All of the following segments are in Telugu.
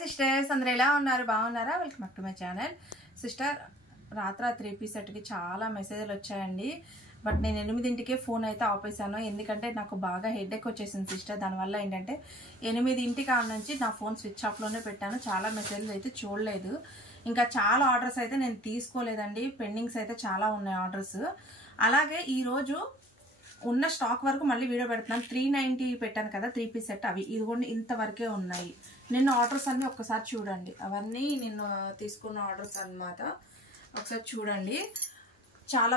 సిస్టర్స్ అందరూ ఎలా ఉన్నారు? బాగున్నారా? Welcome back to my channel. Sister, రాత్రి 3 పీస్ సెట్కి చాలా మెసేజ్లు వచ్చాయండి. బట్ నేను 8ంటికే ఫోన్ అయితే ఆపేసాను. ఎందుకంటే నాకు బాగా హెడేక్ వచ్చేసింది సిస్టర్. దానివల్ల ఏంటంటే 8ంటి కాడ నుంచి నా ఫోన్ స్విచ్ ఆఫ్లోనే పెట్టాను. చాలా మెసేజ్లు అయితే చూడలేదు. ఇంకా చాలా ఆర్డర్స్ అయితే నేను తీసుకోలేదండి. పెండింగ్స్ అయితే చాలా ఉన్నాయి ఆర్డర్స్. అలాగే ఈరోజు ఉన్న స్టాక్ వరకు మళ్ళీ వీడియో పెడుతున్నాను. 390 పెట్టాను కదా 3 పీస్ సెట్, అవి ఇదిగోండి ఇంతవరకే ఉన్నాయి. నిన్న ఆర్డర్స్ అన్నీ ఒక్కసారి చూడండి. అవన్నీ నిన్న తీసుకున్న ఆర్డర్స్ అన్నమాట. ఒకసారి చూడండి. చాలా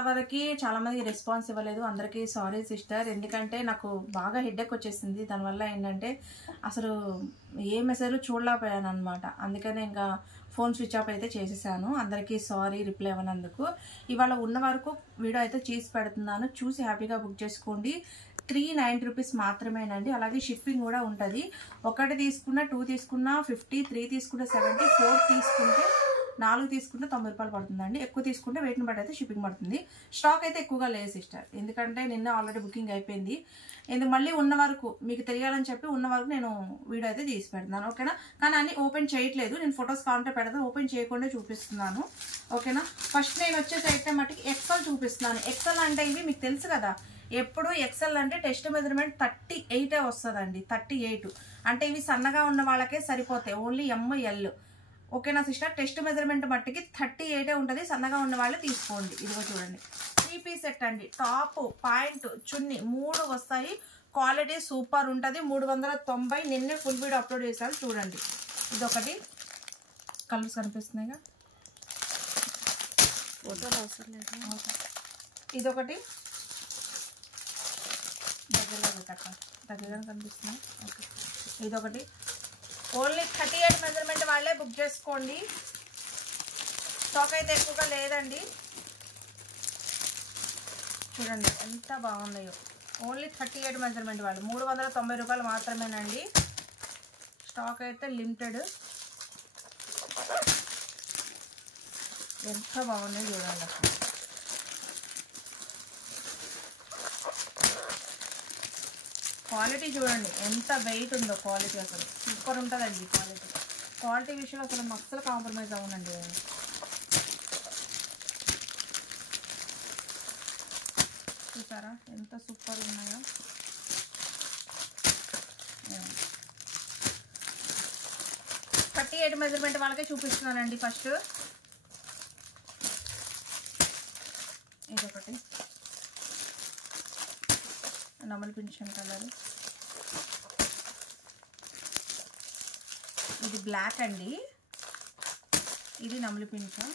మందికి రెస్పాన్స్ ఇవ్వలేదు. అందరికీ సారీ సిస్టర్. ఎందుకంటే నాకు బాగా హెడేక్ వచ్చేసింది. దానివల్ల ఏంటంటే అసలు ఏ మెసేజ్లు చూడలేకపోయాను అనమాట. అందుకనే ఇంకా ఫోన్ స్విచ్ ఆఫ్ అయితే చేసేసాను. అందరికీ సారీ రిప్లై ఇవ్వనందుకు. ఇవాళ ఉన్న వరకు వీడియో అయితే చేసి పెడుతున్నాను. చూసి హ్యాపీగా బుక్ చేసుకోండి. 390 రూపీస్ మాత్రమేనండి. అలాగే షిప్పింగ్ కూడా ఉంటుంది. 1 తీసుకున్నా, 2 తీసుకున్నా 50, 3 తీసుకుంటే 70, 4 తీసుకుంటే 4 తీసుకుంటే 90 రూపాయలు పడుతుందండి. ఎక్కువ తీసుకుంటే వెయిట్ని బట్టి అయితే షిప్పింగ్ పడుతుంది. స్టాక్ అయితే ఎక్కువగా లేదు సిస్టర్. ఎందుకంటే నిన్న ఆల్రెడీ బుకింగ్ అయిపోయింది. మళ్ళీ ఉన్న వరకు మీకు తెలియాలని చెప్పి ఉన్న వరకు నేను వీడియో అయితే తీసి పెడుతున్నాను. ఓకేనా? కానీ అన్ని ఓపెన్ చేయట్లేదు. నేను ఫొటోస్ కావాలంటే పెడతాను. ఓపెన్ చేయకుండా చూపిస్తున్నాను. ఓకేనా? ఫస్ట్ నేను వచ్చేసి అయితే మట్టుకి ఎక్సెల్ చూపిస్తున్నాను. ఎక్సెల్ అంటే ఇవి మీకు తెలుసు కదా. ఎప్పుడు ఎక్సెల్ అంటే టెస్ట్ మెజర్మెంట్ 38 వస్తుందండి. 38 అంటే ఇవి సన్నగా ఉన్న వాళ్ళకే సరిపోతాయి. Only ML. ఓకేనా సిస్టర్? టెస్ట్ మెజర్మెంట్ మట్టికి 38 ఉంటుంది. సన్నగా ఉన్న వాళ్ళు తీసుకోండి. ఇదిగో చూడండి, 3 పీస్ సెట్ అండి. టాప్, పాయింట్, చున్నీ 3 వస్తాయి. క్వాలిటీ సూపర్ ఉంటుంది. 390. నిన్నే ఫుల్ వీడియో అప్లోడ్ చేశాను చూడండి. ఇదొకటి. కలర్స్ కనిపిస్తున్నాయిగా. ఫోటోలు అవసరం లేదు. ఇదొకటి. దగ్గరగా కనిపిస్తున్నాయి. ఓకే, ఇదొకటి. ఓన్లీ 38 మెజర్మెంట్ వాళ్ళే బుక్ చేసుకోండి. స్టాక్ అయితే ఎక్కువగా లేదండి. చూడండి ఎంత బాగున్నాయో. ఓన్లీ 38 మెజర్మెంట్ వాళ్ళు. 390 రూపాయలు మాత్రమేనండి. స్టాక్ అయితే లిమిటెడ్. ఎంత బాగున్నాయి చూడండి అసలు. క్వాలిటీ చూడండి ఎంత వెయిట్ ఉందో. క్వాలిటీ అసలు సూపర్ ఉంటుందండి. క్వాలిటీ విషయంలో అసలు అస్సలు కాంప్రమైజ్ అవునండి. చూసారా ఎంత సూపర్ ఉన్నాయో. 38 మెజర్మెంట్ వాళ్ళకే చూపిస్తున్నానండి. ఫస్ట్ ఇదొకటి నమల్ పింఛన్ కలర్. ఇది బ్లాక్ అండి. ఇది నమలి పింఛన్.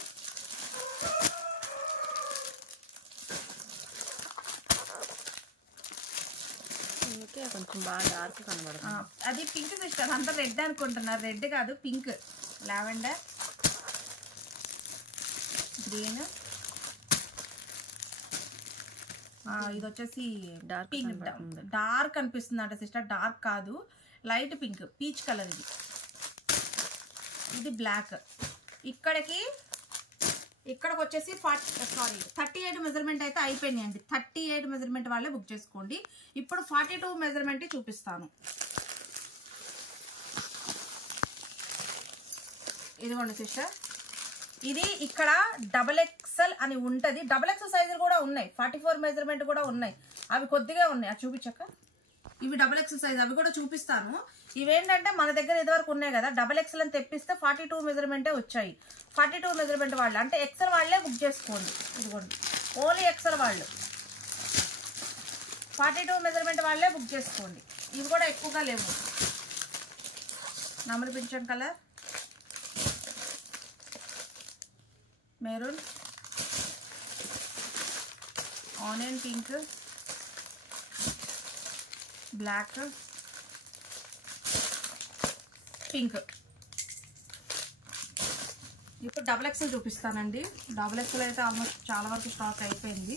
కొంచెం బాగా డార్క్ కనబడుతుంది. అది పింక్ సిస్టర్. అంతా రెడ్ అనుకుంటున్నారు. రెడ్ కాదు, పింక్. Lavender, green. ఇది వచ్చేసి డార్క్ అనిపిస్తుంది అంట సిస్టర్. డార్క్ కాదు, లైట్ పింక్, పీచ్ కలర్. ఇది బ్లాక్. ఇక్కడికి వచ్చేసి 38 మెజర్మెంట్ అయితే అయిపోయినాయండి. 38 మెజర్మెంట్ వాళ్ళే బుక్ చేసుకోండి. ఇప్పుడు 42 మెజర్మెంట్ చూపిస్తాను. ఇదిగోండి సిస్టర్. ఇది ఇక్కడ XXL అని ఉంటుంది. XXL సైజులు కూడా ఉన్నాయి. 44 మెజర్మెంట్ కూడా ఉన్నాయి. అవి కొద్దిగా ఉన్నాయి. అది చూపించక. ఇవి XXL సైజ్. అవి కూడా చూపిస్తాను. ఇవేంటంటే మన దగ్గర ఇదివరకు ఉన్నాయి కదా. XXL అని తెప్పిస్తే 42 మెజర్మెంటే వచ్చాయి. 42 మెజర్మెంట్ వాళ్ళు అంటే XL వాళ్ళే బుక్ చేసుకోండి. ఇదిగోండి, ఓన్లీ XL వాళ్ళు. 42 మెజర్మెంట్ వాళ్ళే బుక్ చేసుకోండి. ఇవి కూడా ఎక్కువగా లేవు. నమలి పింఛన్ colour, maroon, onion pink, black, pink. ఇప్పుడు XXL చూపిస్తానండి. XXL అయితే ఆల్మోస్ట్ చాలా వరకు స్టాక్ అయిపోయింది.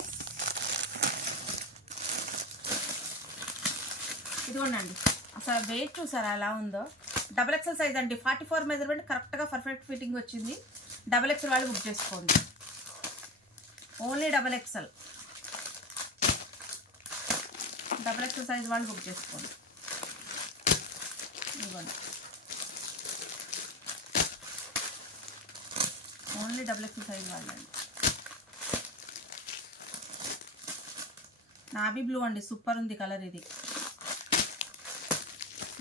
ఇదిగోండి. అసలు వెయిట్ చూసారా ఎలా ఉందో. XXL సైజ్ అండి. 44 మెజర్మెంట్ కరెక్ట్గా పర్ఫెక్ట్ ఫిట్టింగ్ వచ్చింది. XXL వాళ్ళు బుక్ చేసుకోండి. ఓన్లీ XXL సైజ్ వాళ్ళు బుక్ చేసుకోండి. ఇదిగోండి. ఓన్లీ XXL సైజ్ వాళ్ళండి. నావీ బ్లూ అండి, సూపర్ ఉంది కలర్. ఇది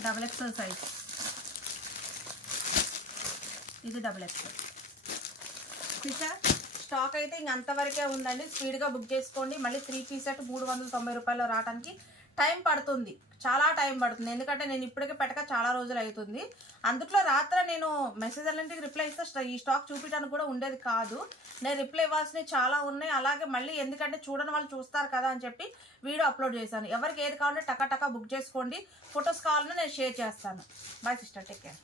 XXL సైజ్, ఇది XXL. స్టాక్ అయితే ఇంక అంతవరకే ఉందండి. స్పీడ్గా బుక్ చేసుకోండి. మళ్ళీ 3 పీస్ సెట్ 390 రూపాయలు రావడానికి టైం పడుతుంది, చాలా టైం పడుతుంది. ఎందుకంటే నేను ఇప్పటికే పెట్టక చాలా రోజులు అవుతుంది. అందుట్లో రాత్రి నేను మెసేజ్ అన్నింటికి రిప్లై ఇస్తే ఈ స్టాక్ చూపించడానికి కూడా ఉండేది కాదు. నేను రిప్లై ఇవ్వాల్సినవి చాలా ఉన్నాయి. అలాగే మళ్ళీ ఎందుకంటే చూడని వాళ్ళు చూస్తారు కదా అని చెప్పి వీడియో అప్లోడ్ చేశాను. ఎవరికి ఏది కావాలంటే టకా బుక్ చేసుకోండి. ఫొటోస్ కావాలన్నా నేను షేర్ చేస్తాను. Bye sister, take care.